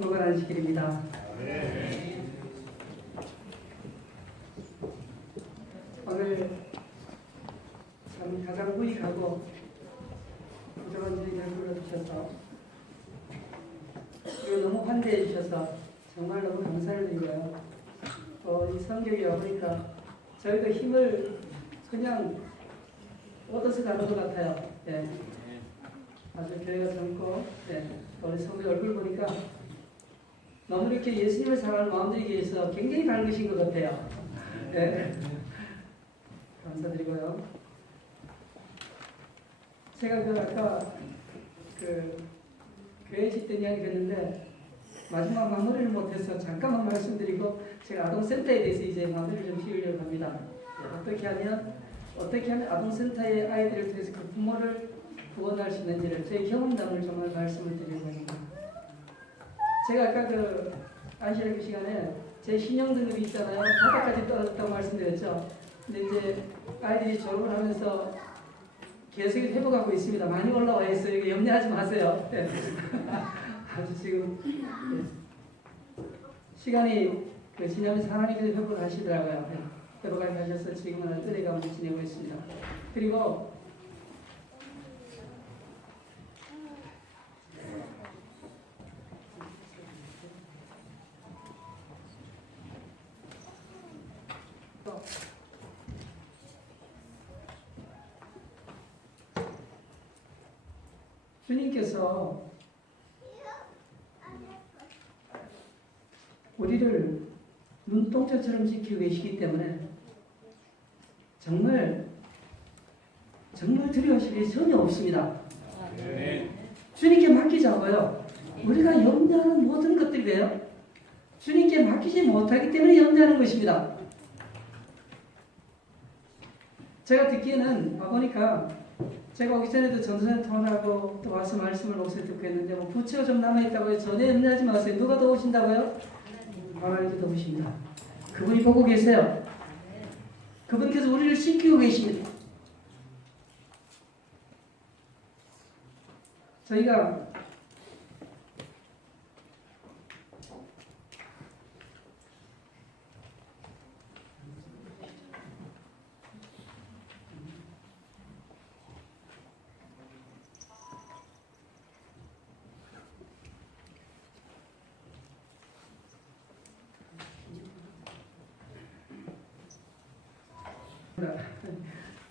행복한 안식일입니다. 오늘 참 가장 무익하고 부족한 저희를 불러주셔서 그리고 너무 환대해 주셔서 정말 너무 감사를 드리고요. 또 이 성경에 와보니까 저희도 힘을 그냥 얻어서 가는 것 같아요. 네. 아주 교회가 젊고 우리 성도 얼굴 보니까 너무 이렇게 예수님을 사랑하는 마음들이 위해서 굉장히 밝으신 것 같아요. 네. 감사드리고요. 제가 아까 교회 짓던 이야기 했는데 마지막 마무리를 못해서 잠깐만 말씀드리고 제가 아동센터에 대해서 이제 마무리를 좀 지으려고 합니다. 어떻게 하면 아동센터의 아이들을 통해서 그 부모를 구원할 수 있는지를 제 경험담을 정말 말씀을 드리려고 합니다. 제가 아까 안식일 시간에 제 신용 등급이 있잖아요. 바닥까지 떨어졌다고 말씀드렸죠. 근데 이제 아이들이 졸업을 하면서 계속 회복하고 있습니다. 많이 올라와 있어요. 염려하지 마세요. 아주 지금 시간이 지나면서 하나님께서 회복을 하시더라고요. 회복하게 하셔서 지금은 은혜 가운데 지내고 있습니다. 그리고 주님께서 우리를 눈동자처럼 지키고 계시기 때문에 정말 두려워하실 일이 전혀 없습니다. 주님께 맡기자고요. 우리가 염려하는 모든 것들이 왜요? 주님께 맡기지 못하기 때문에 염려하는 것입니다. 제가 듣기에는 와보니까 제가 오기 전에도 전선에 통화하고 또 와서 말씀을 목소리 듣고 했는데 부채가 좀 남아있다고요. 전혀 염려하지 마세요. 누가 도우신다고요? 하나님도 도우십니다. 그분이 보고 계세요. 그분께서 우리를 지키고 계십니다. 저희가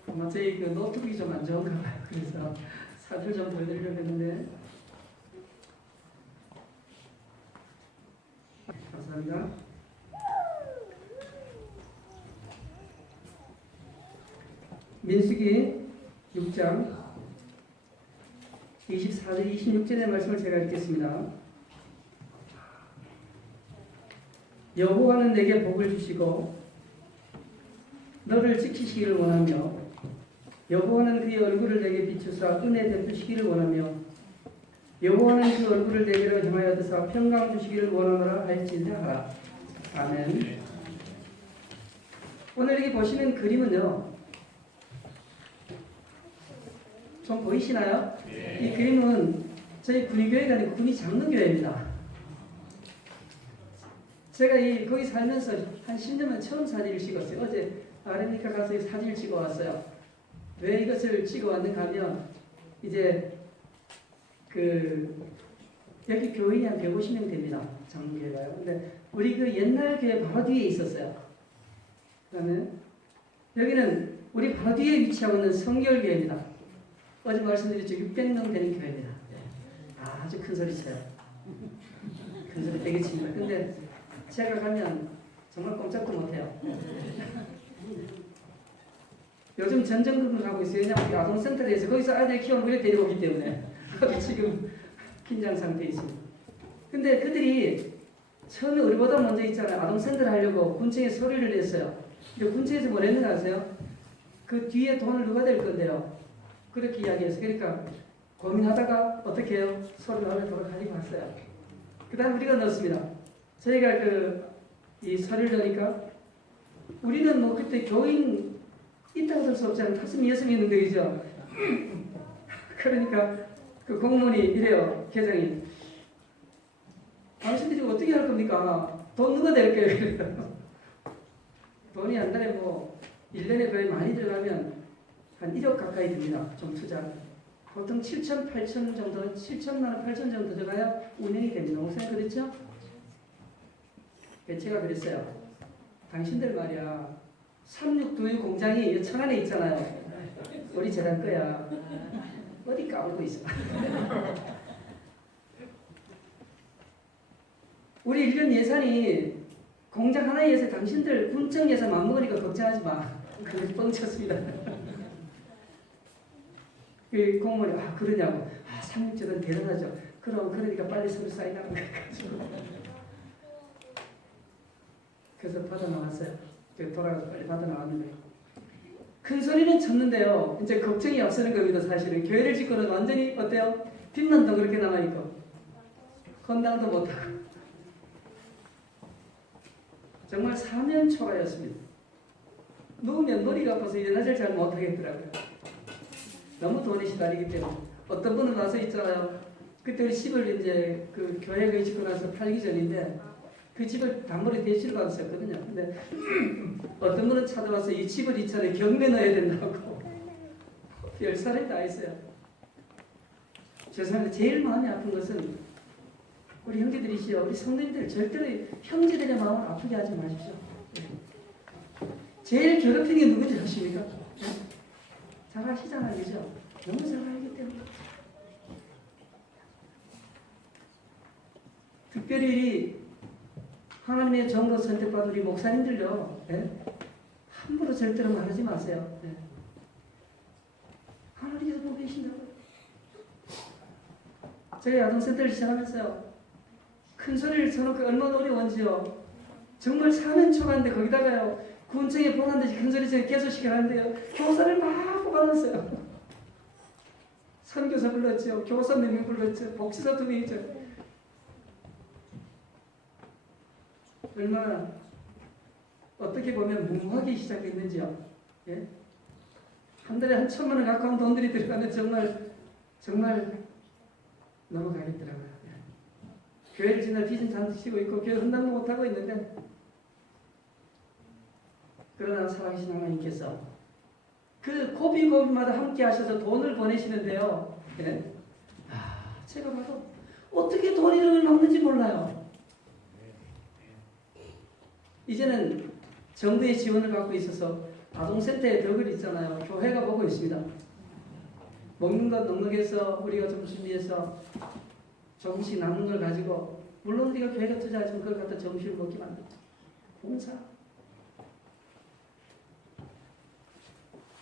아마 저희 노트북이 좀 안 좋은가 봐요. 그래서 사진을 좀 보여드리려고 했는데 감사합니다. 민수기 6장 24절 26절의 말씀을 제가 읽겠습니다. 여호와는 내게 복을 주시고 너를 지키시기를 원하며 여호와는 그의 얼굴을 내게 비추사 은혜 베푸시기를 원하며 여호와는 그 얼굴을 내게로 향하여 드사 평강 주시기를 원하노라 할지니라. 아멘. 오늘 여기 보시는 그림은요, 좀 보이시나요? 이 그림은 저희 군의교회가 아니고 군의장로교회입니다. 제가 거기 살면서 한 10년만 처음 사진을 찍었어요. 어제 아르니카 가서 사진을 찍어 왔어요. 왜 이것을 찍어 왔는가 하면 이제 여기 교인이 한 150명 됩니다. 장로교회가요. 근데 우리 옛날 교회 바로 뒤에 있었어요. 그다음에 여기는 우리 바로 뒤에 위치하고 있는 성결교회입니다. 어제 말씀드렸죠. 600명 되는 교회입니다. 아주 큰 소리 쳐요. 큰 소리 되게 칩니다. 근데 제가 가면 정말 꼼짝도 못해요. 요즘 전전긍긍 하고 있어요. 왜냐하면 우리 아동센터에서 거기서 아이들 키우는 걸 데리고 오기 때문에 거기 지금 긴장 상태에 있습니다. 근데 그들이 처음에 우리보다 먼저 있잖아요. 아동센터를 하려고 군청에 소리를 냈어요. 근데 군청에서 뭘 했는가 아세요? 그 뒤에 돈을 누가 댈 건데요? 그렇게 이야기했어요. 그러니까 고민하다가 어떻게 해요? 소리 나오면 돈을 가지고 왔어요. 그 다음 우리가 넣었습니다. 저희가 이 소리를 넣으니까 우리는 그때 교인 있다고 할 수 없잖아요. 5, 6명 되죠. 그러니까 그 공무원이 이래요. 계장이 당신들이 어떻게 할 겁니까? 돈 누가 낼 거예요? 돈이 한 달에 뭐 1년에 거의 많이 들어가면 한 1억 가까이 듭니다. 좀 투자. 보통 7천, 8천 정도, 7천만 원, 8천 정도 들어가야 운영이 됩니다. 목사님 그렇죠? 제가 그랬어요. 당신들 말이야. 36두유 공장이 천안에 있잖아요. 우리 재단 거야. 어디 까불고 있어. 우리 1년 예산이 공장 하나에 의해서 당신들 군청 예산 맘먹으니까 걱정하지 마. 그게 뻥쳤습니다. 그 공무원이 그러냐고. 36재단 대단하죠. 그러니까 빨리 서로 사인하는 거예요. 그래서 받아 나왔어요. 돌아가서 빨리 받아 나왔는데 큰 소리는 쳤는데요. 이제 걱정이 앞서는 겁니다. 사실은 교회를 짓고는 완전히 어때요? 뒷문도 그렇게 남아 있고 건당도 못하고 정말 사면초가였습니다. 누우면 머리가 아파서 일어나질 잘 못하겠더라고요. 너무 돈이 시달리기 때문에 어떤 분은 와서 있잖아요. 그때 우리 집을 이제 그 교회에 짓고 나서 팔기 전인데 그 집을 단번에 대출을 받았었거든요. 근데 어떤 분은 찾아와서 이 집을 이전에 경매 넣어야 된다고 별사람이 다 있어요. 죄송합니다. 제일 마음이 아픈 것은 우리 형제들이시여, 우리 성도님들 절대로 형제들의 마음을 아프게 하지 마십시오. 제일 괴롭히는 게 누군지 아십니까? 잘 아시잖아요, 그죠? 너무 잘 알기 때문에. 특별히 하나님의 정로 선택받은 우리 목사님들요, 함부로 절대로 말하지 마세요. 하나님께서 보고 계신다고요. 제가 야동센터를 시작하면서요, 큰 소리를 쳐놓고 얼마나 어려운지요. 정말 사면초가인데 거기다가요, 군청에 보란 듯이 큰 소리 쳐서 계속 시켜하는데요, 교사를 막 뽑아놨어요. 선교사 불렀죠, 교사 4명 불렀죠, 복지사 2명이죠. 얼마나 어떻게 보면 무모하게 시작했는지요. 예? 한 달에 한 1,000만 원 가까운 돈들이 들어가면 정말 넘어가겠더라고요. 예. 교회를 지날 빚은 잔뜩 지고 있고 교회 헌당도 못하고 있는데 그러나 살아계신 하나님께서 그 고비고비마다 함께 하셔서 돈을 보내시는데요. 예? 제가 봐도 어떻게 돈 이름을 막는지 몰라요. 이제는 정부의 지원을 받고 있어서 아동센터에 덕을 있잖아요. 교회가 보고 있습니다. 먹는 것 넉넉해서 우리가 좀 준비해서 조금씩 남는 걸 가지고 물론 우리가 교회가 투자하지만 그걸 갖다 점심을 먹게 만든다. 봉사.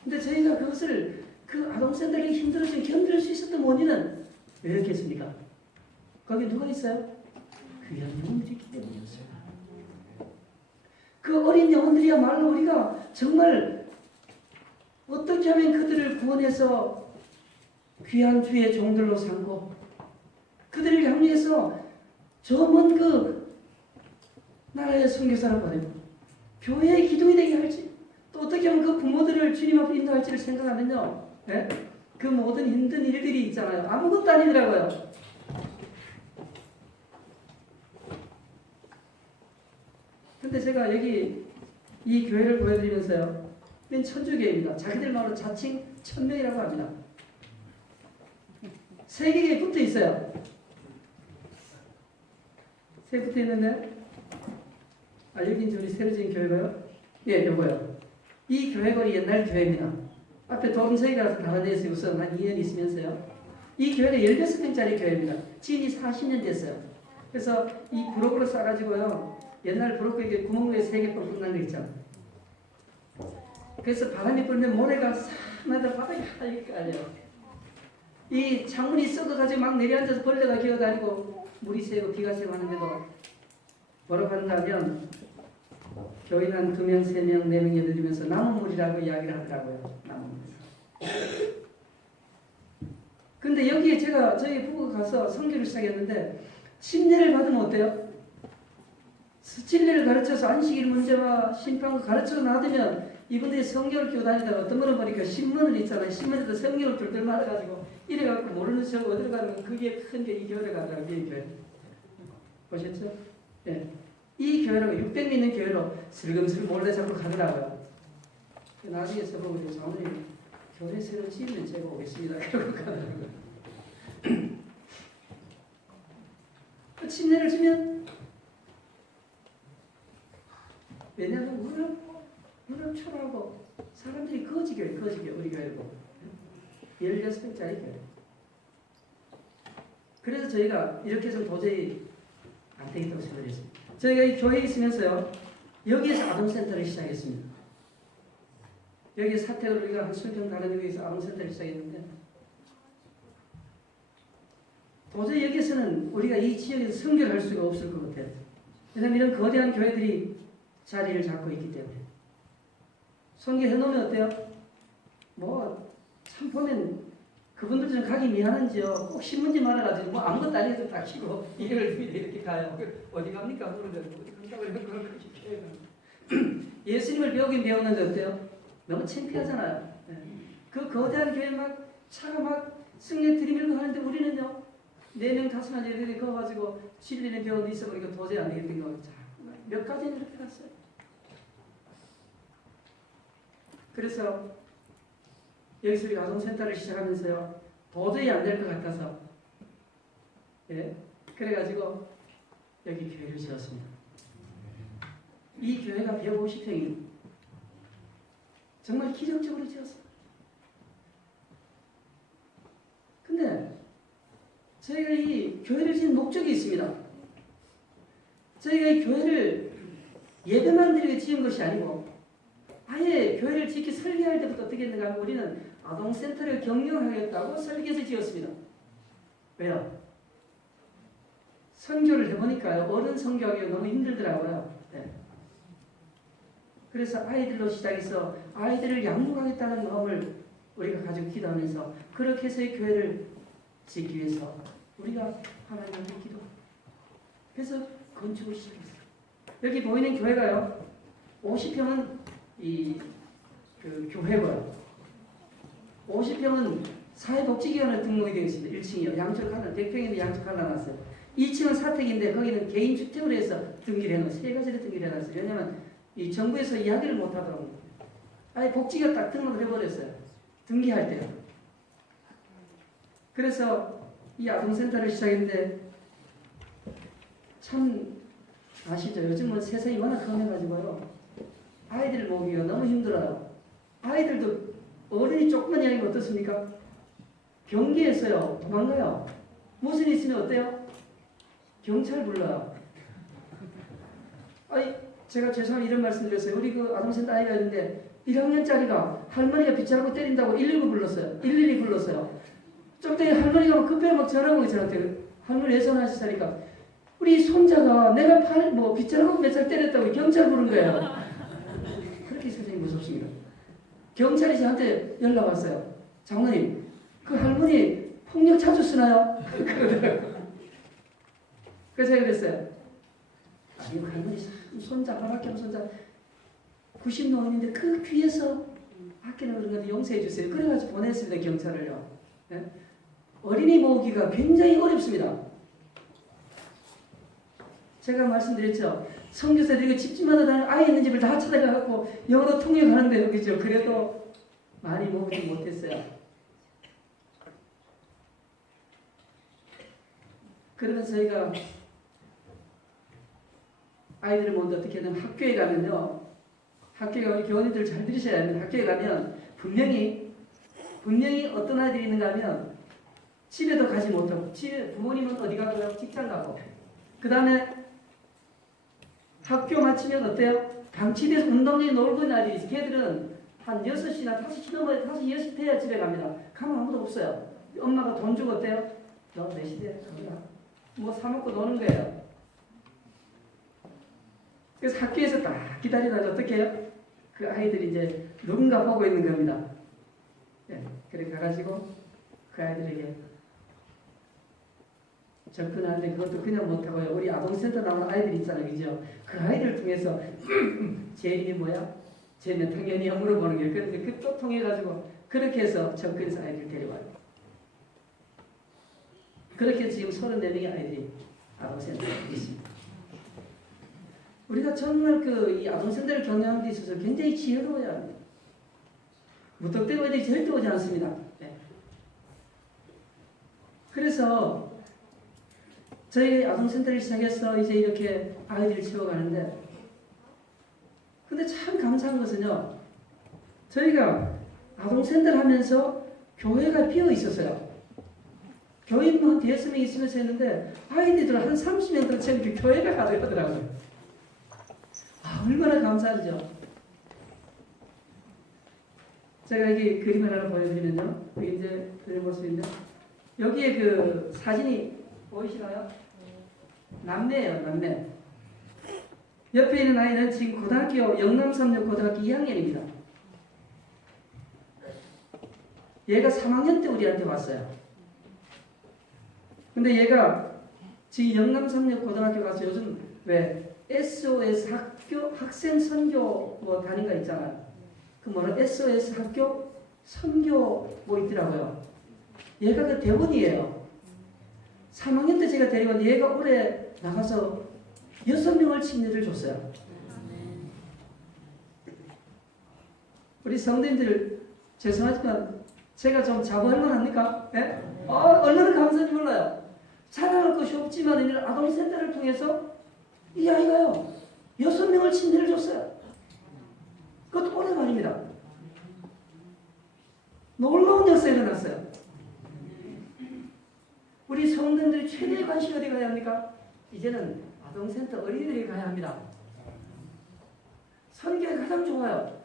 근데 저희가 그것을 그 아동센터가 힘들어지면 견딜 수 있었던 원인은 왜였겠습니까? 거기 누가 있어요? 귀한 영혼들이 있기 때문이었어요. 그 어린 영혼들이야말로 우리가 정말 어떻게 하면 그들을 구원해서 귀한 주의 종들로 삼고 그들을 향해서 저 먼 그 나라의 선교사를 보내고 교회의 기둥이 되게 할지 또 어떻게 하면 그 부모들을 주님 앞으로 인도할지를 생각하면요. 네? 그 모든 힘든 일들이 있잖아요. 아무것도 아니더라고요. 근데 제가 여기 이 교회를 보여드리면서요. 맨 천주교회입니다. 자기들 말로 자칭 천명이라고 합니다. 3개에 붙어 있어요. 3 붙어 있는데 여기 이제 우리 새로 지은 교회가요? 예, 요거요. 이 교회가 옛날 교회입니다. 앞에 도금석이라서 달아내서 우선 한 2년 있으면서요. 이 교회가 16평짜리 교회입니다. 지은이 40년 됐어요. 그래서 이 브로크로 싸가지고요. 옛날 브로크에 구멍에 3개 뻥뻥 난 거 있잖아. 그래서 바람이 불면 모래가 싹나다 바닥이 하얘게 깔려요. 이 창문이 썩어가지고 막 내려앉아서 벌레가 기어다니고 물이 새고 비가 새고 하는데도 뭐라고 한다면 교인 한 2명, 3명, 4명이 들리면서 나무물이라고 이야기를 하더라고요. 나무물. 근데 여기에 저희 부부가 가서 선교를 시작했는데 침례를 받으면 어때요? 진리를 가르쳐서 안식일 문제와 심판을 가르쳐 놔두면 이분들이 성경을 끼고 다니다가 어떤 분은 보니까 신문을 있잖아요. 신문에도 성경을 뚫뚫 말아가지고 이래갖고 모르는 척 어디로 가면 그게 큰 게 이 교회를 가더라고요. 이 교회. 보셨죠? 예. 이 교회로 600명 있는 교회로 슬금슬금 몰래 자꾸 가더라고요. 나중에 저보고 이제 장로님 교회 새로 지으면 제가 오겠습니다. 그러고 가더라고요. 침례를 주면 왜냐하면 무릎 초라하고 사람들이 거지교회 우리 교회고 16평짜리 교회. 그래서 저희가 이렇게 해서 도저히 안 되겠다고 생각했습니다. 저희가 이 교회에 있으면서요, 여기에서 아동센터를 시작했습니다. 여기 사택을 우리가 한 20평 다른 여기에서 아동센터를 시작했는데, 도저히 여기에서는 우리가 이 지역에서 선교를 할 수가 없을 것 같아요. 왜냐하면 이런 거대한 교회들이 자리를 잡고 있기 때문에. 선교해 놓으면 어때요? 참 보면 그분들 좀 가기 미안한지요. 꼭 신문지 말아가지고 아무것도 안 해도 딱 치고 일을 이렇게 가요. 어디 갑니까? 모르는데 어디 간다고 이렇게 예수님을 배우긴 배웠는데 어때요? 너무 창피하잖아요. 그 거대한 교회 막 차가 막 승례 들이밀고 하는데 우리는요 4명 5명 애들이 거가지고 진리를 배우는 있어보니까 도저히 안 되겠는 거. 몇 가지는 이렇게 갔어요. 그래서 여기서 우리 아동센터를 시작하면서요 도저히 안 될 것 같아서 그래가지고 여기 교회를 지었습니다. 이 교회가 150평이에요. 정말 기적적으로 지었어요. 근데 저희가 이 교회를 지은 목적이 있습니다. 저희가 이 교회를 예배만 드리고 지은 것이 아니고 아예 교회를 짓기 설계할 때부터 어떻게 했는가 하면 우리는 아동센터를 경영하겠다고 설계해서 지었습니다. 왜요? 선교를 해보니까요. 어른 선교하기가 너무 힘들더라고요. 그래서 아이들로 시작해서 아이들을 양육하겠다는 마음을 우리가 가지고 기도하면서 그렇게 해서 이 교회를 짓기 위해서 우리가 하나님께 기도. 그래서 건축을 시작했어요. 여기 보이는 교회가요. 50평은 그 교회고요. 50평은 사회복지기관에 등록이 되어 있습니다. 1층이요. 양쪽 하나, 100평인데 양쪽 하나 놨어요. 2층은 사택인데 거기는 개인주택으로 해서 등기를 해놨어요. 3가지를 등기를 해놨어요. 왜냐하면 이 정부에서 이야기를 못하더라고요. 아예 복지가 딱 등록을 해버렸어요. 등기할 때요. 그래서 이 아동센터를 시작했는데 참 아시죠? 요즘은 세상이 워낙 험해가지고요. 아이들 모으기가 너무 힘들어요. 아이들도 어른이 조금만 이야기하면 어떻습니까? 경계에서요. 도망가요. 무슨 일 있으면 어때요? 경찰 불러요. 제가 죄송합니다. 이런 말씀 드렸어요. 우리 그 아동센터 아이가 있는데 1학년짜리가 할머니가 빗자루고 때린다고 119 불렀어요. 112 불렀어요. 좀 전에 할머니가 막 급하게 막 전화하고 저한테 할머니 왜 전화하시다니까 우리 손자가 내가 빗자루고 몇 살 때렸다고 경찰 부른 거예요. 그렇게 세상이 무섭습니다. 경찰이 저한테 연락 왔어요. 장로님, 그 할머니 폭력 자주 쓰나요? 그러더라고요. 그래서 제가 그랬어요. 아니, 할머니 손자, 하나밖에 없는 손자 90노인인데 그 귀에서 아끼는 그런 것도 용서해 주세요. 그래가지고 보냈습니다. 경찰을요. 네? 어린이 모으기가 굉장히 어렵습니다. 제가 말씀드렸죠. 선교사들이 집집마다 다니는 아이 있는 집을 다 찾아가고 영어로 통역하는데 그죠? 그래도 많이 모으지 못했어요. 그러면서 저희가 아이들을 먼저 어떻게 하냐면 학교에 가면요. 학교에 가면 교원님들 잘 들으셔야 합니다. 학교에 가면 분명히 어떤 아이들이 있는가 하면 집에도 가지 못하고 집에 부모님은 어디 가고요? 직장 가고 그 다음에 학교 마치면 어때요? 방치돼서 운동장에 놀고 있는 아이들이 있어요. 걔들은 한 6시나 5시 넘어야 5시, 6시 돼야 집에 갑니다. 가면 아무도 없어요. 엄마가 돈 주고 어때요? 너 몇 시 돼? 뭐 사먹고 노는 거예요. 그래서 학교에서 딱 기다리다가 어떻게 해요? 그 아이들이 이제 누군가 보고 있는 겁니다. 네, 그래 가가지고 그 아이들에게 접근하는데 그것도 그냥 못하고요. 우리 아동센터 나오는 아이들 있잖아요. 그죠? 그 아이들을 통해서 제 이름이 뭐야? 제 몇 학년이야? 물어보는 거예요. 그런데 그쪽 통해가지고 그렇게 해서 접근해서 아이들 데려와요. 그렇게 지금 34명의 아이들이 아동센터가 있습니다. 우리가 정말 이 아동센터를 경영하는 데 있어서 굉장히 지혜로워야 합니다. 무턱대고 애들이 절대 오지 않습니다. 네. 그래서 저희 아동센터를 시작해서 이제 이렇게 아이들을 채워가는데, 근데 참 감사한 것은요, 저희가 아동센터를 하면서 교회가 비어 있었어요. 교인만 한 5명 있으면서 했는데 아이들을 한 30명 더 채우게 교회가 가져가더라고요. 얼마나 감사하죠. 제가 여기 그림을 하나 보여드리면요, 여기 이제 그림 모습인데, 여기에 그 사진이 보이시나요? 남매예요, 남매. 옆에 있는 아이는 지금 고등학교, 영남삼역 고등학교 2학년입니다. 얘가 3학년 때 우리한테 왔어요. 근데 얘가 지금 영남삼역 고등학교 가서 요즘 왜 SOS 학교 학생 선교 뭐 다닌 거 있잖아요. 그 뭐라 SOS 학교 선교 뭐 있더라고요. 얘가 그 대원이에요. 3학년 때 제가 데려왔는데 얘가 올해 나가서 6명을 침례를 줬어요. 우리 성도님들 죄송하지만 제가 좀 자부할 만합니까? 네? 얼마나 감사한지 몰라요. 자랑할 것이 없지만 아동센터를 통해서 이 아이가요 6명을 침례를 줬어요. 그것도 올해 말입니다. 놀라운 역사가 일어났어요. 우리 성도님들이 최대의 관심이 어디 가야 합니까? 이제는 아동센터 어린이들이 가야 합니다. 선교가 가장 좋아요.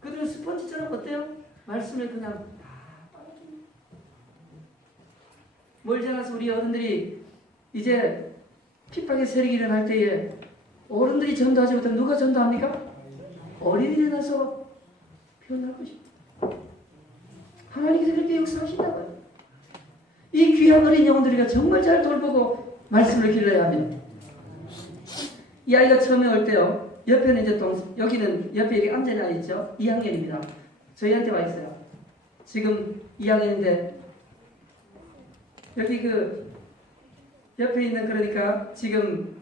그들은 스펀지처럼 어때요? 말씀을 그냥 다 빨아줍니다. 멀지 않아서 우리 어른들이 이제 핍박의 세력이 일어날 때에 어른들이 전도하지 못하면 누가 전도합니까? 어린이들이 나서 표현하고 싶다. 하나님께서 그렇게 역사하신다고요. 이 귀한 어린 영혼들이가 정말 잘 돌보고 말씀을 길러야 합니다. 이 아이가 처음에 올 때요, 옆에는 이제 여기는 옆에 이렇게 앉은 아이 있죠? 2학년입니다. 저희한테 와 있어요. 지금 2학년인데 여기 그 옆에 있는, 그러니까 지금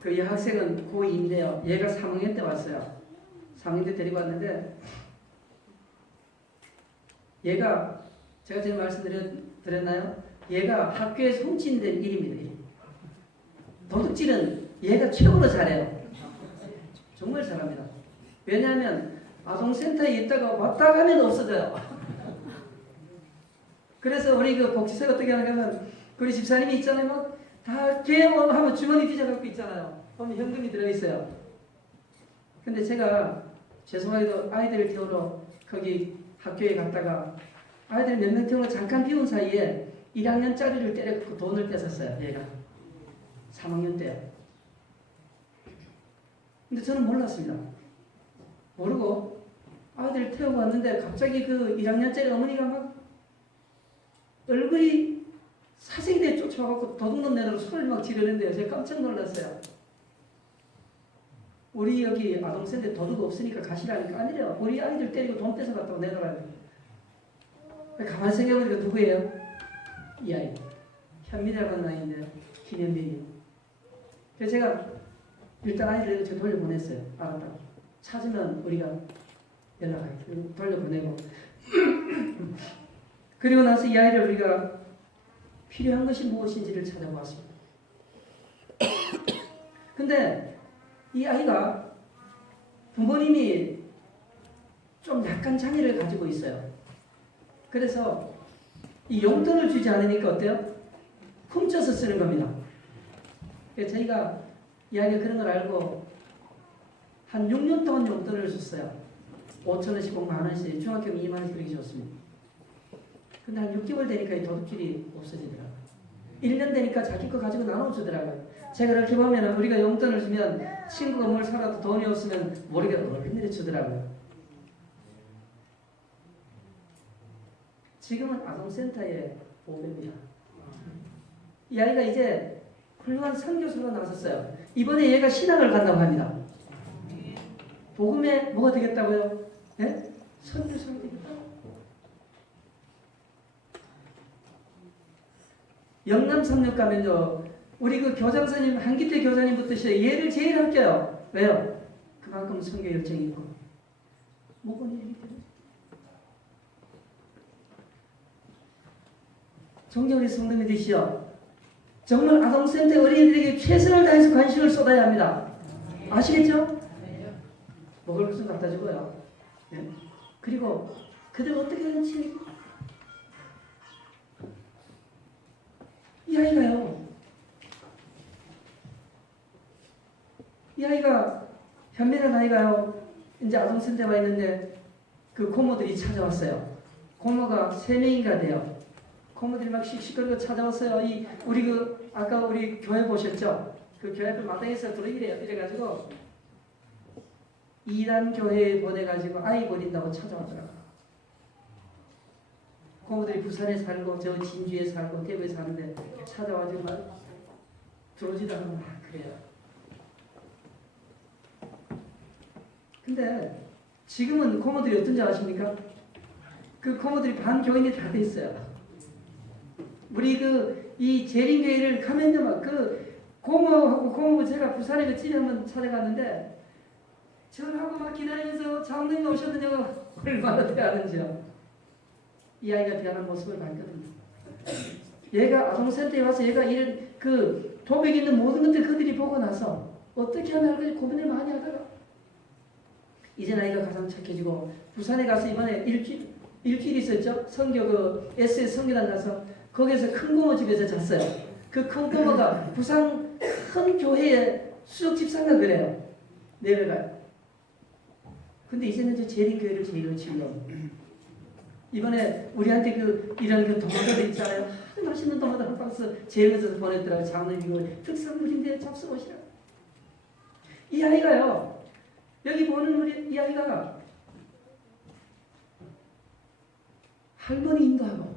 그 여학생은 고2인데요. 얘가 3학년 때 왔어요. 3학년 때 데리고 왔는데, 얘가 제가 지금 말씀드렸나요? 얘가 학교에서 훔친된 일입니다. 도둑질은 얘가 최고로 잘해요. 정말 잘합니다. 왜냐하면 아동센터에 있다가 왔다 가면 없어져요. 그래서 우리 그 복지사가 어떻게 하냐면, 우리 집사님이 있잖아요. 막 다 개원 하면 주머니 뒤져갖고 있잖아요. 보면 현금이 들어있어요. 근데 제가 죄송하게도 아이들을 태우러 거기 학교에 갔다가 아이들 몇 명 태우러 잠깐 비운 사이에 1학년짜리를 때려갖고 돈을 뺏었어요. 얘가 3학년 때. 근데 저는 몰랐습니다. 모르고 아이들 태우고 왔는데 갑자기 그 1학년짜리 어머니가 막 얼굴이 사색대에 쫓아와갖고 도둑놈 내놓고 소리를 막 지르는데요. 제가 깜짝 놀랐어요. 우리 여기 아동센터 도둑 없으니까 가시라니까. 아니래요. 우리 아이들 때리고 돈 뺏어갔다고 내놓으라고. 가만히 생각해보니까 누구예요? 이 아이. 현미라는 아이인데 기념비예요. 그래서 제가 일단 아이를 제가 돌려보냈어요. 알았다고. 찾으면 우리가 연락할게요. 돌려보내고 그리고 나서 이 아이를 우리가 필요한 것이 무엇인지를 찾아보았습니다. 근데 이 아이가 부모님이 좀 약간 장애를 가지고 있어요. 그래서 이 용돈을 주지 않으니까 어때요? 훔쳐서 쓰는 겁니다. 그래서 저희가 이 아이가 그런 걸 알고 한 6년 동안 용돈을 줬어요. 5,000원씩 꼭 만원씩, 중학교는 2만원씩 그렇게 줬습니다. 근데 한 6개월 되니까 이 도둑질이 없어지더라고요. 1년 되니까 자기 거 가지고 나눠주더라고요. 제가 이렇게 보면 우리가 용돈을 주면 친구가 뭘 사라도 돈이 없으면 모르게 어른들이 주더라고요. 지금은 아동센터의 보배입니다. 이 아이가 이제 훌륭한 선교사로 나섰어요. 이번에 얘가 신학을 간다고 합니다. 복음에 뭐가 되겠다고요? 네? 선교사가 되겠다. 영남 삼육 가면요. 우리 그 교장 선생님, 한기태 교장님부터 시작 얘를 제일 아껴요. 왜요? 그만큼 성교 열정이 있고. 뭐가 얘기 때문에. 존경하는 성도님 되시오. 정말 아동센터 어린이들에게 최선을 다해서 관심을 쏟아야 합니다. 아시겠죠? 먹을 것좀 갖다 주고요. 네? 그리고 그들 어떻게 하는지 이 아이가요. 이 아이가 현민한 아이가요. 이제 아동센터에 와 있는데 그 고모들이 찾아왔어요. 고모가 3명인가 돼요. 고모들이 막 시끄럽게 찾아왔어요. 우리 아까 우리 교회 보셨죠? 그 교회 앞에 마당에서 들어이래요. 이래가지고 이단 교회에 보내가지고 아이 버린다고 찾아왔더라고요. 고모들이 부산에 살고 저 진주에 살고 대구에 사는데 찾아와가지고 막 들어오지도 않고 막 그래요. 근데 지금은 고모들이 어떤지 아십니까? 그 고모들이 반 교인이 다 돼 있어요. 우리 이 재림교회를 가면요, 막 고모하고 고모 제가 부산에 그 집에 한번 찾아갔는데 전하고 막 기다리면서 장로님 오셨느냐고 얼마나 대하는지요. 이 아이가 대하는 모습을 봤거든요. 얘가 아동센터에 와서 얘가 이런 도벽이 있는 모든 것들 그들이 보고 나서 어떻게 하면 할지 고민을 많이 하다가 이제 아이가 가장 착해지고 부산에 가서 이번에 일주일 있었죠. 선교 SS 선교단 가서 거기서 큰 고모 집에서 잤어요. 그 큰 고모가 부산 큰 교회에 수석 집사인가 그래요. 내려가요. 근데 이제는 저 재림교회를 제일로 치려. 이번에 우리한테 이런 도마도들 있잖아요. 아주 맛있는 도마도 한 박스 재림에서 보냈더라고요. 장로님 특산물인데 잡숴보시라. 이 아이가요. 여기 보는 이 아이가 할머니 인도하고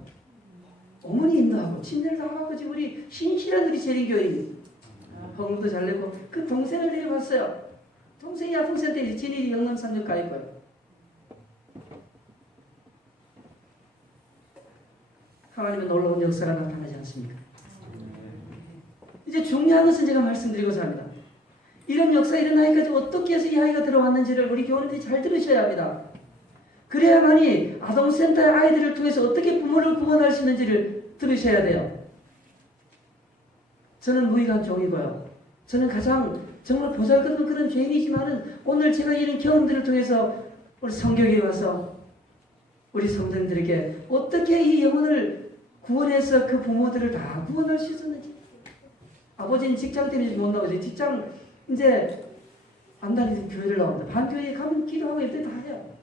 어머니 인도하고 친절도 하고 지금 우리 신실한 우리 재림교인 헌금도 잘 내고 그 동생을 데려왔어요. 동생이 아동센터에 진일이 영남 삼육 가 있고요. 하나님의 놀라운 역사가 나타나지 않습니까? 이제 중요한 것은 제가 말씀드리고자 합니다. 이런 역사 일어나기까지 어떻게 해서 이 아이가 들어왔는지를 우리 교원들이 잘 들으셔야 합니다. 그래야만이 아동센터의 아이들을 통해서 어떻게 부모를 구원할 수 있는지를 들으셔야 돼요. 저는 무익한 종이고요. 저는 가장 정말 보잘것없는 그런 죄인이지만은 오늘 제가 이런 경험들을 통해서 우리 성경에 와서 우리 성도님들에게 어떻게 이 영혼을 구원해서 그 부모들을 다 구원할 수 있었는지. 아버지는 직장 때문에 못 나오지. 직장 이제 안 다니는 교회를 나온다. 반교회에 가면 기도하고 이럴 때 다 해요.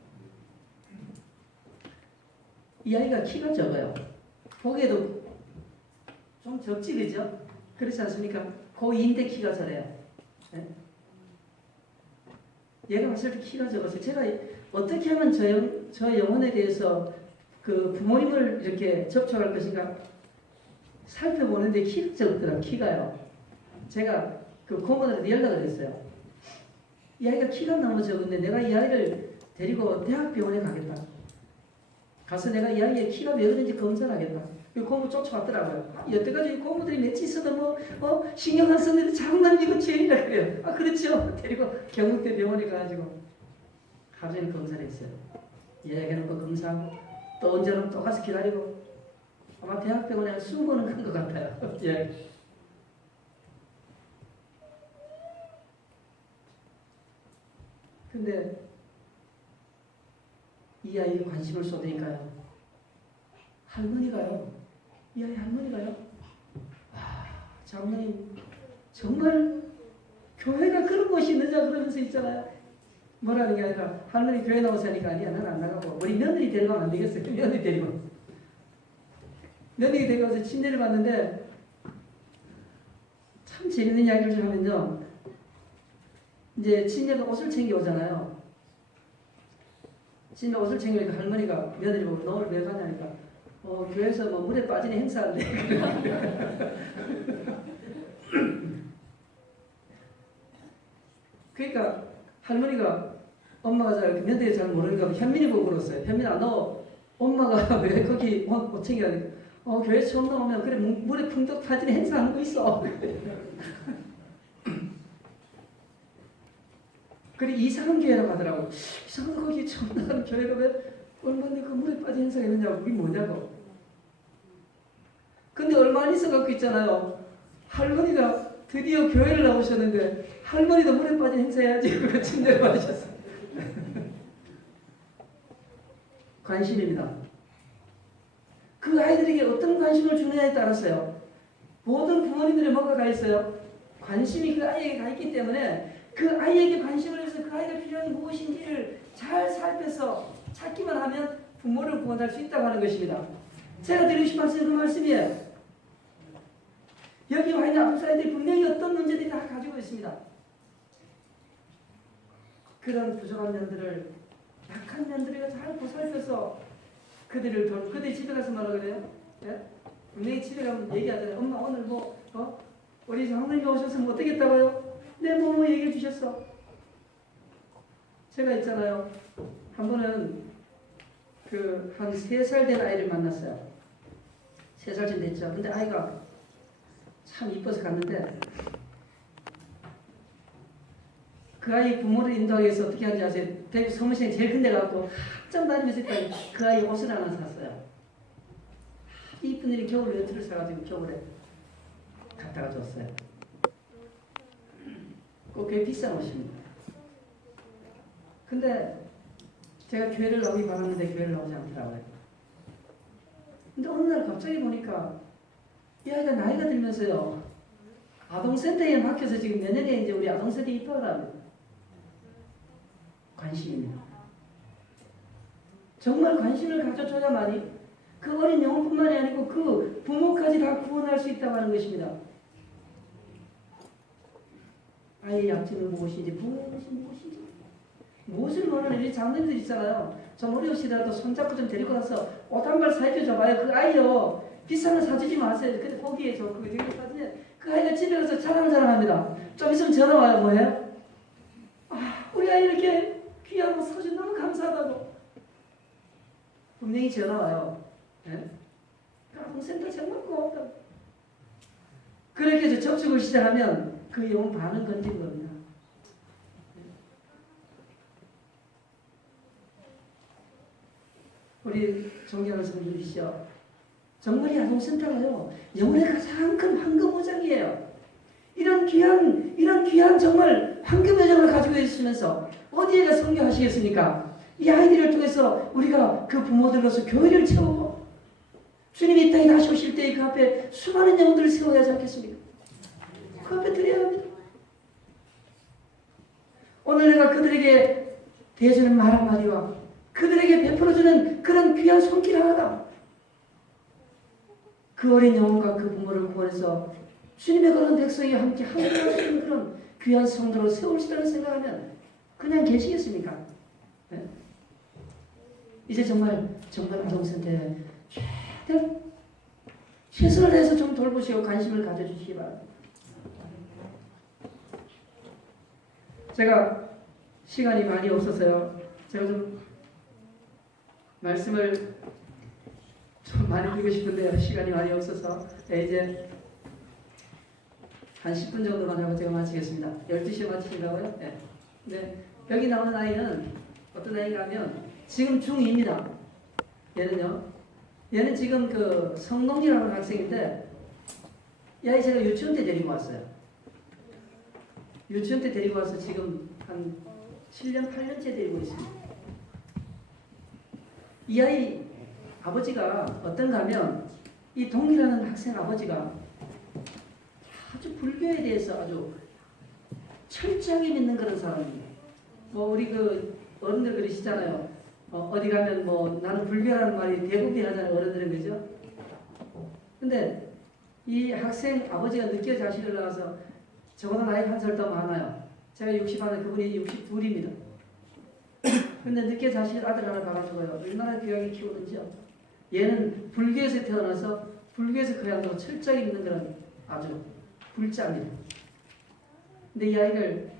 이 아이가 키가 적어요. 보기에도 좀 적지, 그죠? 그렇지 않습니까? 고2인데 키가 저래요. 네? 얘가 봤을 때 키가 적어서 제가 어떻게 하면 저 영혼에 대해서 그 부모님을 이렇게 접촉할 것인가 살펴보는데 키가 적더라고요. 키가요. 제가 그 고모들한테 연락을 했어요. 이 아이가 키가 너무 적은데 내가 이 아이를 데리고 대학병원에 가겠다. 가서 내가 이 아이의 키가 몇 인지 검사를 하겠다. 그 고모 쫓아왔더라고요. 여태까지 고모들이 며칠 있어도 신경 안 썼는데 장난 이거 죄인이라 그래요. 아, 그렇죠. 데리고 경북대 병원에 가가지고 하루 종일 검사를 했어요. 예약해놓고 검사하고 또 언제는 또 가서 기다리고 아마 대학병원에 한 20번은 간 것 같아요. 예. 근데 이 아이에 관심을 쏟으니까요. 할머니가요. 이 아이 할머니가요. 와, 장모님 정말 교회가 그런 곳이 있느냐 그러면서 있잖아요. 뭐라는 게 아니라 할머니 교회 나오서 하니까 아니야 난 안 나가고 우리 며느리 데려가면 안 되겠어요. 며느리 데리고 며느리 데려가서 침례를 받는데 참 재밌는 이야기를 좀 하면요. 이제 친녀가 옷을 챙겨오잖아요. 친녀 옷을 챙겨오니까 할머니가 며느리 보고 너 오늘 왜 가냐니까 교회에서 물에 빠지는 행사인데 그러니까 할머니가 엄마가 며느리 잘 모르니까 현민이 보고 그랬어요. 현민아 너 엄마가 왜 거기 옷 챙겨야 돼? 교회 처음 나오면 그래 물에 풍덩 빠지는 행사하는 거 있어. 그래 이상한 교회라고 하더라고. 이상한 거기 처음 나가는 교회가 왜 얼마나 그 물에 빠진 행사가 있느냐고. 그게 뭐냐고. 근데 얼마 안 있어갖고 있잖아요. 할머니가 드디어 교회를 나오셨는데 할머니도 물에 빠진 행사해야지. 그거 침대를 받으셨어요. 관심입니다. 그 아이들에게 어떤 관심을 주느냐에 따라서요. 모든 부모님들의 뭐가 가 있어요? 관심이 그 아이에게 가 있기 때문에 그 아이에게 관심을 해서 그 아이가 필요한 무엇인지를 잘 살펴서 찾기만 하면 부모를 구원할 수 있다고 하는 것입니다. 제가 드리고 싶은 말씀은 그 말씀이에요. 여기 와 있는 아프사이들이 분명히 어떤 문제들이 다 가지고 있습니다. 그런 부족한 면들을 약한 면들을 잘 보살펴서 그들이 집에 가서 뭐라 그래요? 예? 분명히 집에 가면 얘기하잖아요. 엄마 오늘 우리 장로님이 오셔서 뭐 어떻겠다고요? 네, 뭐 얘기해 주셨어. 제가 있잖아요. 한 번은 한 3살 된 아이를 만났어요. 3살쯤 됐죠. 근데 아이가 참 이뻐서 갔는데 그 아이 부모를 인도하기 위해서 어떻게 하는지 아세요? 대구 서문시장에 제일 큰 데 가고 한참 다니면서 있다니 그 아이 옷을 하나 샀어요. 이쁜 일이 겨울 외투를 사가지고 겨울에 갖다가 줬어요. 꼭 꽤 비싼 옷입니다. 근데 제가 교회를 나오기 바랐는데 교회를 나오지 않더라고요. 근데 어느 날 갑자기 보니까 이 아이가 나이가 들면서요. 아동센터에 맡겨서 지금 내년에 이제 우리 아동센터에 입학을 합니다. 관심입니다. 정말 관심을 가져줘야만이 그 어린 영혼뿐만이 아니고 그 부모까지 다 구원할 수 있다고 하는 것입니다. 아이의 약점은 무엇인지, 부모의 것이 무엇인지, 무엇을 원하는 우리 장로님들 있잖아요. 좀 어려우시더라도 손잡고 좀 데리고 가서 옷 한 벌 살펴줘봐요. 그 아이요. 비싼 거 사주지 마세요. 근데 거기에 그거 되게 사주냐. 그 아이가 집에 가서 자랑합니다. 좀 있으면 전화 와요. 뭐예요? 우리 아이 이렇게 귀한 거 사준 너무 감사하다고. 분명히 전화 와요. 예? 아동센터 정말 고맙다고. 그렇게 해서 접촉을 시작하면 그 영혼 반은 건진 겁니다. 우리 존경하는 성도님이시여, 정말 이 아동센터가요 영혼의 가장 큰 황금오장이에요. 이런 귀한 정말 황금오장을 가지고 있으면서 어디에가 선교하시겠습니까? 이 아이들을 통해서 우리가 그 부모들로서 교회를 채우고 주님이 이 땅에 다시 오실 때 그 앞에 수많은 영혼들을 세워야 하지 않겠습니까? 그 앞에 드려야 합니다. 오늘 내가 그들에게 대해주는 말 한마디와 그들에게 베풀어주는 그런 귀한 손길 하나다. 그 어린 영혼과 그 부모를 구원해서 주님의 그런 백성이 함께 함께할 수 있는 그런 귀한 성도로 세울 수 있다는 생각하면 그냥 계시겠습니까? 네? 이제 정말 아동센터에 최선을 다해서 좀 돌보시고 관심을 가져주시기 바랍니다. 제가 시간이 많이 없어서요. 제가 좀 말씀을 좀 많이 드리고 싶은데요. 시간이 많이 없어서 이제 한 10분 정도만 하고 제가 마치겠습니다. 12시에 마치신다고요? 네. 네. 여기 나오는 아이는 어떤 아이가 하면 지금 중2입니다. 얘는 지금 그 성농이라는 학생인데 이 아이 제가 유치원 때 데리고 왔어요. 유치원 때 데리고 와서 지금 한 7년, 8년째 데리고 있습니다. 이 아이 아버지가 어떤가 하면 이 동이라는 학생 아버지가 아주 불교에 대해서 아주 철저하게 믿는 그런 사람입니다. 우리 그 어른들 그러시잖아요. 어디 가면 나는 불교라는 말이 대부분하잖아요. 어른들은 그죠? 근데 이 학생 아버지가 늦게 자식을 낳아서 저보다 나이 한 살 더 많아요. 제가 60하는데 그분이 62입니다. 근데 늦게 자식 아들 하나 봐가지고요. 얼마나 귀하게 키우는지요. 얘는 불교에서 태어나서 불교에서 그 양으로 철저히 믿는 그런 아주 불자입니다. 근데 이 아이를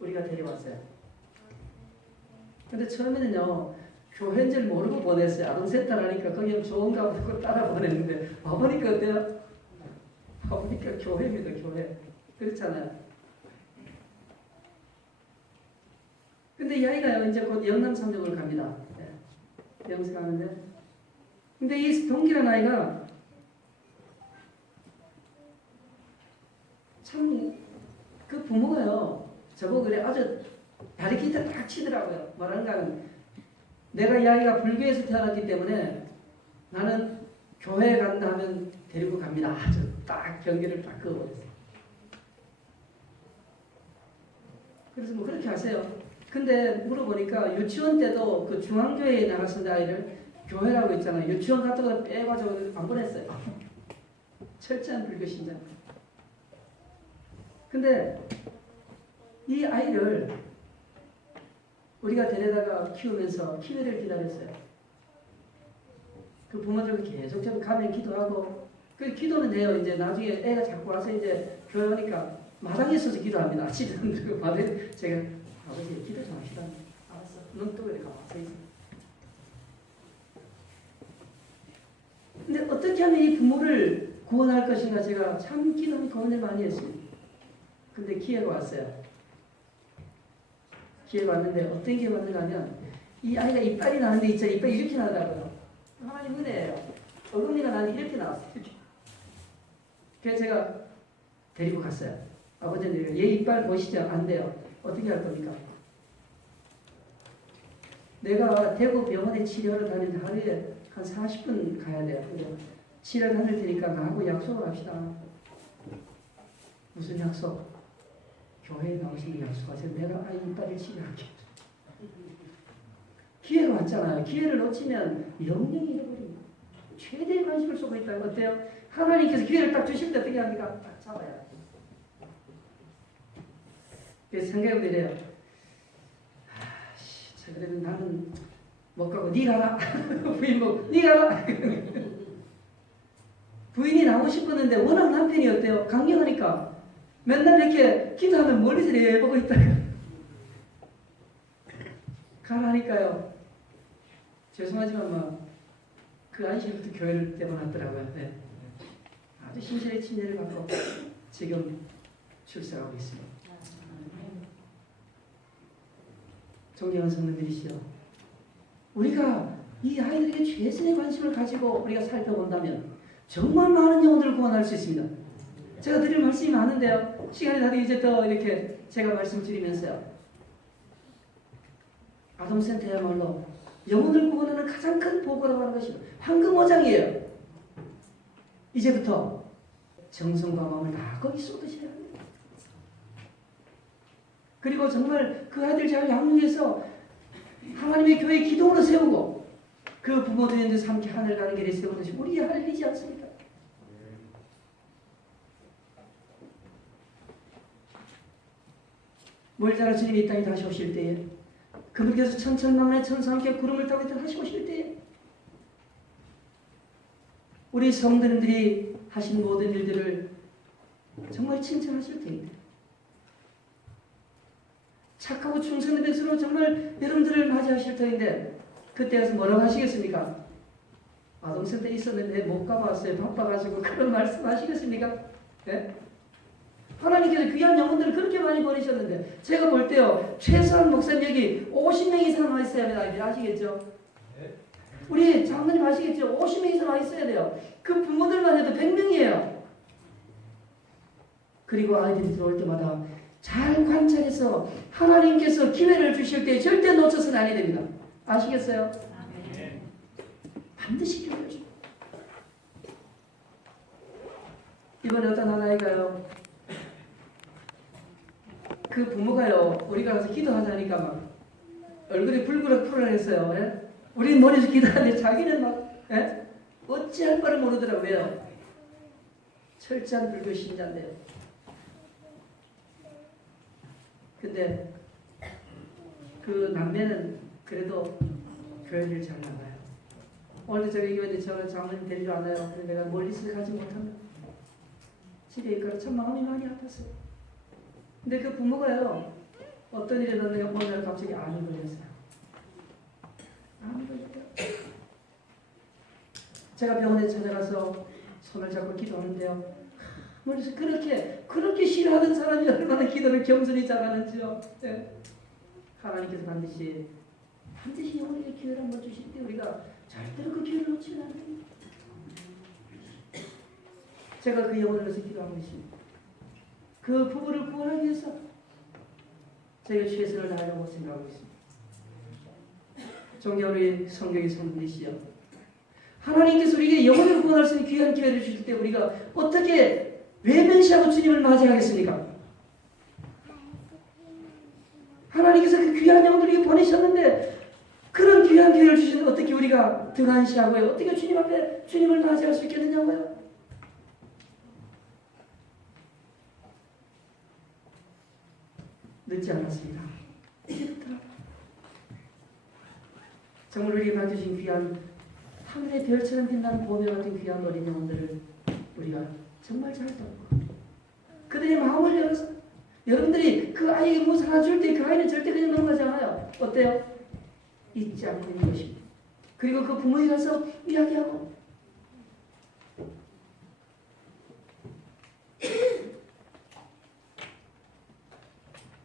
우리가 데려왔어요. 근데 처음에는요, 교회인 줄 모르고 보냈어요. 아동센터라니까 거기 좋은가 보고 따라 보냈는데 와보니까 어때요? 와보니까 교회입니다. 교회. 그렇잖아요. 근데 이 아이가 이제 곧 영남 삼역을 갑니다. 네. 영세가는데 근데 이 동기란 아이가 참 그 부모가요 저보고 그래 아주 다리 기타 딱 치더라고요. 뭐라는가 하면 내가 이 아이가 불교에서 태어났기 때문에 나는 교회 간다 하면 데리고 갑니다. 아주 딱 경계를 딱 그어버렸어요. 그래서 뭐 그렇게 하세요. 근데 물어보니까 유치원 때도 그 중앙교회에 나갔었는데 아이를 교회라고 있잖아요. 유치원 같은 거 빼가지고 안 보냈어요. 철저한 불교 신장. 근데 이 아이를 우리가 데려다가 키우면서 기회를 기다렸어요. 그 부모들은 계속 가면 기도하고 그 기도는 돼요. 이제 나중에 애가 자꾸 와서 이제 교회 오니까 마당에 서서 기도합니다. 아침에 들고 마당에 제가 아버지 기도 좀 합시다. 알았어. 넌 또 이렇게 와서 있어. 근데 어떻게 하면 이 부모를 구원할 것인가 제가 참 기도하면 고민을 많이 했습니다. 근데 기회가 왔어요. 기회가 왔는데 어떤 기회가 왔는가 하면 이 아이가 이빨이 나는데 있잖아요. 이빨이 이렇게 나더라고요. 하나님 은혜예요. 어금니가 나는데 이렇게 나왔어요. 이렇게. 그래서 제가 데리고 갔어요. 아버지는 얘 이빨 보시죠? 안 돼요. 어떻게 할 겁니까? 내가 대구 병원에 치료를 다니는데 하루에 한 40분 가야 돼요. 치료를 다닐 테니까 나하고 약속을 합시다. 무슨 약속? 교회에 나오시는 약속하세요. 내가 아이 이빨을 치료할게. 기회가 왔잖아요. 기회를 놓치면 영영이 잃어버립니다. 최대의 관심을 쏟고 있다면 어때요? 하나님께서 기회를 딱 주실 때 어떻게 합니까? 딱 잡아야 돼. 그래서 생각해보면 이래요. 그래도 나는 못 가고 네 가라. 부인 보고 네 가라. 부인이 나오고 싶었는데 워낙 남편이 어때요? 강경하니까 맨날 이렇게 기도하면 멀리서 내보고 있다가 가라니까요. 죄송하지만 그 아저씨부터 교회를 떼어놨더라고요. 네. 아주 신실의 친절을 받고 지금 출석하고 있습니다. 존경하는 성도님들이시여, 우리가 이 아이들에게 최선의 관심을 가지고 우리가 살펴본다면 정말 많은 영혼들을 구원할 수 있습니다. 제가 드릴 말씀이 많은데요. 시간이 다 되고 이제 더 이렇게 제가 말씀드리면서요. 아동센터야말로 영혼을 구원하는 가장 큰 보고라고 하는 것이 황금어장이에요. 이제부터 정성과 마음을 다 거기 쏟으셔야 합니다. 그리고 정말 그 아이들 잘 양육해서 하나님의 교회 기둥으로 세우고 그 부모들인데 함께 하늘 가는 길에 세우는 것이 우리의 할 일이지 않습니까? 멀지 않아 주님이 이 땅에 다시 오실 때에 그분께서 천천만만의 천사와 함께 구름을 타고 다시 오실 때에 우리 성도님들이 하신 모든 일들을 정말 칭찬하실 테입니다. 착하고 충성된 백성으로 정말 여러분들을 맞이하실 터인데 그때 가서 뭐라고 하시겠습니까? 아동센터에 있었는데 못 가봤어요. 바빠가지고 그런 말씀 하시겠습니까? 네? 하나님께서 귀한 영혼들을 그렇게 많이 보내셨는데 제가 볼 때요. 최소한 목사님 여기 50명 이상 와 있어야 합니다. 아시겠죠? 우리 장로님 아시겠죠? 50명 이상 와 있어야 돼요. 그 부모들만 해도 100명이에요. 그리고 아이들이 들어올 때마다 잘 관찰해서 하나님께서 기회를 주실 때 절대 놓쳐서는 아니 됩니다. 아시겠어요? 반드시 기회를 줍니다. 이번에 어떤 한 아이가요. 그 부모가요. 우리가 가서 기도하자니까 막 얼굴이 불그럭불그럭했어요. 예? 우리 머리에서 기도하는데 자기는 막 예? 어찌할 바를 모르더라고요. 철저한 불교 신자인데요. 근데 그 남매는 그래도 교회를 잘 나가요. 오늘 저기 교회에 저는 장모님 데리러 왔나요? 근데 내가 멀리서 가지 못합니다. 집에 있거나 참 마음이 많이 아팠어요. 근데 그 부모가요. 어떤 일이 났는가 보면 갑자기 암이 걸렸어요. 하는 거니까. 제가 병원에 찾아가서 손을 잡고 기도하는데요. 그래서 그렇게 싫어하는 사람이 얼마나 기도를 겸손히 잘하는지요. 네. 하나님께서 반드시 영혼에게 기회를 한번 주실 때 우리가 절대로 그 기회를 놓치면 안 됩니다. 제가 그 영혼을 위해서 기도하고 있습니다. 그 부부를 구원하기 위해서 제가 최선을 다하려고 생각하고 있습니다. 존경하는 성경의 성도님이시여, 하나님께서 우리에게 영혼을 구원할 수 있는 귀한 기회를 주실 때 우리가 어떻게 외면시하고 주님을 맞이하겠습니까? 하나님께서 그 귀한 영혼들에게 보내셨는데 그런 귀한 기회를 주시는데 어떻게 우리가 등한시하고요? 어떻게 주님 앞에 주님을 맞이할 수 있겠느냐고요? 늦지 않았습니다. 이제부터 정말 우리에게 맡겨주신 귀한 하늘의 별처럼 빛나는 보배 같은 귀한 어린 영혼들을 우리가 정말 잘 돕고 그들의 마음을 열어서 여러분들이 그 아이에게 무엇을 하나 줄 때 그 아이는 절대 그냥 넘어가지 않아요. 어때요? 잊지 않고 있는 것입니다. 그리고 그 부모에 가서 이야기하고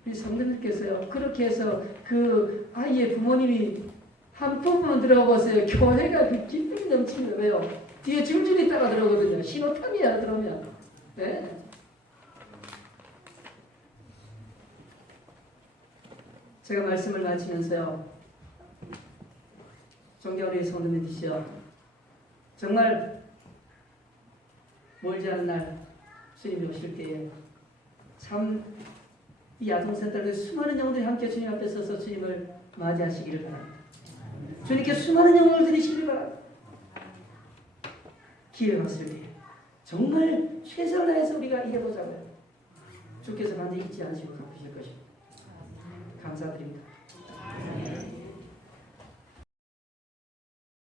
우리 성도님께서요, 그렇게 해서 그 아이의 부모님이 한 부분만 들어가 보세요. 교회가 그 기쁨이 넘치는 거예요. 뒤에 줄줄이 따라 들어오거든요. 신호탄이야 들어오면. 네? 제가 말씀을 마치면서요, 존경하는 성도님이시여, 정말 멀지 않은 날 주님이 오실 때에 참 이 아동센터에 수많은 영혼들이 함께 주님 앞에 서서 주님을 맞이하시기를 바랍니다. 주님께 수많은 영혼을 드리시기를 바랍니다. 기회가 왔을 때 정말 최선을 다해서 우리가 이겨보자고요. 주께서 반드시 잊지 않으시고 갚으실 것입니다. 감사드립니다.